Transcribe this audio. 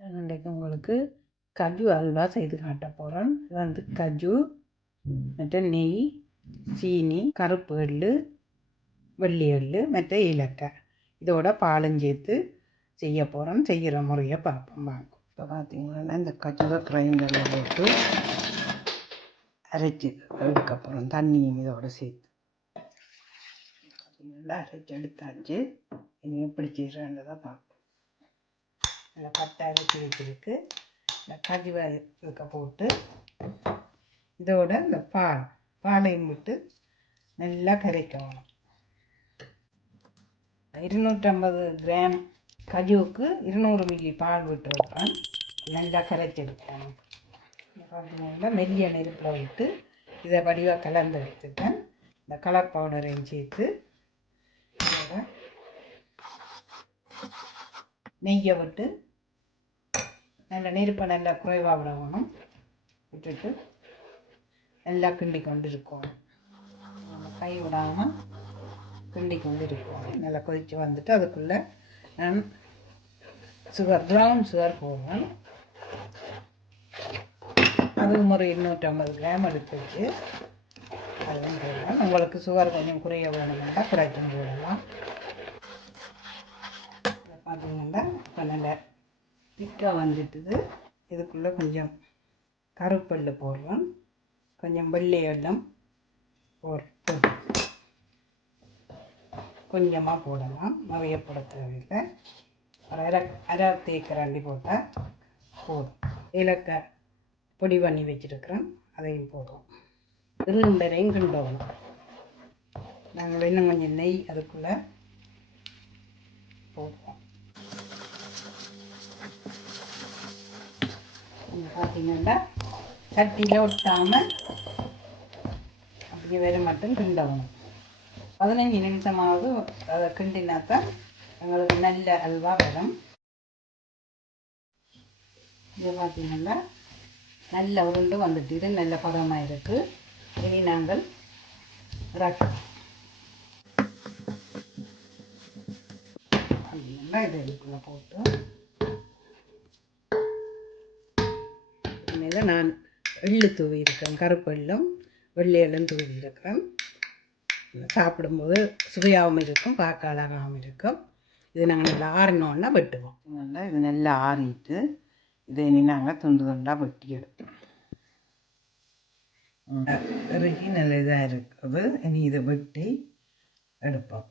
உங்களுக்கு கஜு அல்வா செய்து காட்ட போகிறேன் இது வந்து கஜு மற்ற நெய் சீனி கருப்பு எள்ளு வெள்ளி எள்ளு மற்ற ஏலக்காய். இதோட பாலும் சேர்த்து செய்ய போகிறோம் செய்கிற முறையை பார்ப்போம். வாங்க. இப்போ பார்த்தீங்கன்னா இந்த கஜுவை கிரைண்டரில் போட்டு அரைச்சி அதுக்கப்புறம் போகிறோம் தண்ணியும் இதோட சேர்த்து. நல்லா அரைச்சி எடுத்தாச்சு. இனி எப்படி செய்கிறேன்றதை பார்ப்போம். இந்த பட்டை அரைச்சி வச்சிருக்கு இந்த கஜுவை இதுக்க போட்டு இதோட இந்த பால் பாலையும் விட்டு நல்லா கரைக்கணும். இருநூற்றம்பது கிராம் கஜுவுக்கு இருநூறு மில்லி பால் விட்டுருக்கேன். நல்லா கரைச்செடுக்கணும் பார்த்தீங்கன்னா மெல்லிய நெருப்பில் விட்டு இதை வடிவாக கலந்து எடுத்துட்டேன். இந்த கலர் பவுடரையும் சேர்த்து இதோட நெய்யை விட்டு நல்ல நெருப்பை நல்லா குறைவாக விடணும். விட்டுட்டு நல்லா கிண்டி கொண்டு இருக்கணும் கை விடாமல் கிண்டி கொண்டு இருக்கணும் நல்லா கொதித்து வந்துட்டு அதுக்குள்ளே நான் சுகர் ப்ரௌன் சுகர் போடுவேன் அதுவும் ஒரு இருநூற்றம்பது கிராம் எடுத்து வச்சு அதுவும் போடலாம் உங்களுக்கு சுகர் கொஞ்சம் குறைய வேணுமெண்டா குறைச்சும் போடலாம். பண்ணலை. திக்காக வந்துட்டுது. இதுக்குள்ளே கொஞ்சம் கருப்பல்லு போடுறோம் கொஞ்சம் வெள்ளை எண்ணம் போட்டு கொஞ்சமாக போடலாம். நிறைய போட தேவையில்லை. ஒரு அரை அரை தேக்கரண்டி போட்டால் போதும். ஏலக்காய் பொடி பண்ணி வச்சுருக்கிறோம். அதையும் போடுவோம் இருந்தும் வரையும் கிண்டோணும் நாங்கள் இன்னும் கொஞ்சம் நெய் அதுக்குள்ளே போடுவோம். பார்த்தீங்கன்னா சட்டியில் ஒட்டாமல் அப்படியே வேறு மட்டும் கிண்டணும். பதினஞ்சு நிமிஷமாவது அதை கிண்டினா தான் எங்களுக்கு நல்ல அல்வா வரும். இது பார்த்தீங்கன்னா நல்ல உருண்டு வந்துட்டு இது நல்ல பதமாக இருக்குது இனி நாங்கள் இறக்கலாம் அப்படின்னா இதை இதுக்குள்ளே போட்டு மேலே நான் எள்ளு தூவி இருக்கேன் கருப்பு எள்ளும் வெள்ளை எள்ளும் தூவி இருக்கிறேன். சாப்பிடும்போது சுவையாகவும் இருக்கும் பார்க்க அழகாகவும் இருக்கும். இது நாங்கள் நல்லா ஆறினோன்னா வெட்டுவோம். நல்லா இது நல்லா ஆறிட்டு இதை இனி நாங்கள் துண்டு துண்டாக வெட்டி எடுப்போம். இறுகி நல்ல இதாக இருக்குது. இனி இதை வெட்டி எடுப்போம்.